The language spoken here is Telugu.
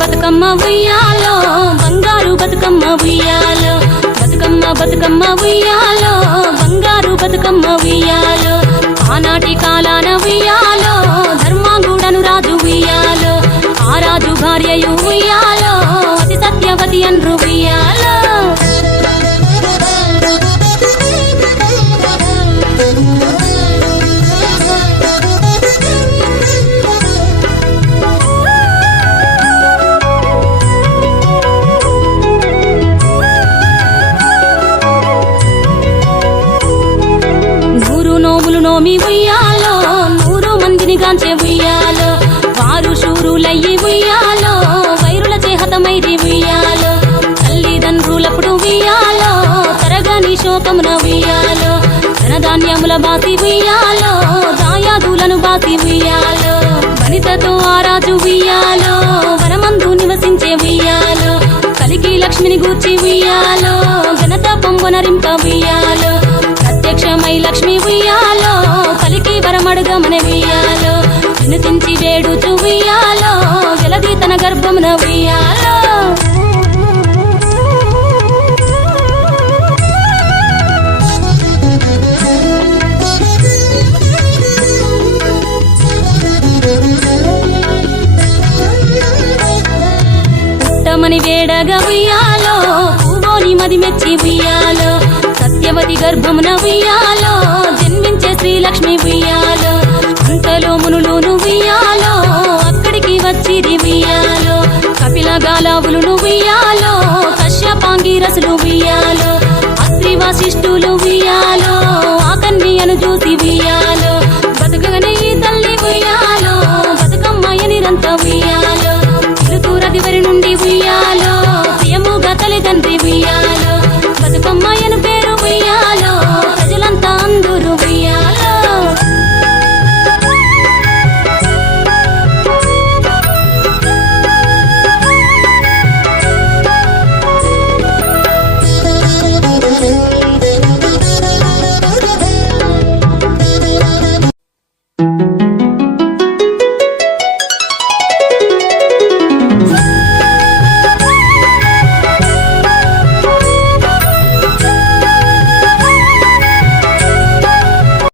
బతుకమ్మ ఉయ్యాలో బంగారు బతుకమ్మ ఉయ్యాలో బతుకమ్మ బతుకమ్మ ఉయ్యాలో బంగారు బతుకమ్మ ఉయ్యాలో ఆనాటి కాలాన ఉయ్యాలో ధర్మాంగుడను రాజు ఉయ్యాలో ఆ రాజు భార్యయు ఉయ్యాలో అతి సత్యవతి అన్రు ఉయ్యాలో నోమి ఉయ్యాలో 100 మందిని గాంచే ఉయ్యాలో వారు శూరులయ్యి ఉయ్యాలో వైరుల చేహతమైది ఉయ్యాలో తల్లిదండ్రులప్పుడు ఉయ్యాలో తరగని శోకమున ఉయ్యాలో ధనధాన్యముల బాసి ఉయ్యాలో దాయాదులను బాసి ఉయ్యాలో వనితతో ఆరాజు ఉయ్యాలో వనమందు నివసించే ఉయ్యాలో కలికి లక్ష్మిని గూర్చి ఉయ్యాలో ఘనత పొంగునరింప ఉయ్యాలో ప్రత్యక్షమై లక్ష్మి ఉయ్యాలో పలికి వరమడుగమని ఉయ్యాలో వినుతించి వేడుచు ఉయ్యాలో వెలది తన గర్భమున ఉయ్యాలో పుట్టమని వేడగా ఉయ్యాలో పూవోని మది మెచ్చి ఉయ్యాలో సత్యవతి గర్భమున ఉయ్యాలో జన్మించే శ్రీలక్ష్మి ఉయ్యాలో అంతలో మునులును ఉయ్యాలో అక్కడికి వచ్చిది ఉయ్యాలో కపిల గాలావులును ఉయ్యాలో కశ్యపాంగిరసులు ఉయ్యాలో అత్రి వశిష్ఠులు ఉయ్యాలో ఆ కన్యను చూసి ఉయ్యాలో బతుకగనే ఈ తల్లి ఉయ్యాలో బతుకమ్మయ్య నిరంత ఉయ్యాలో తిరుతూరది వరి నుండి ఉయ్యాలో ప్రియముగా తల్లిదండ్రి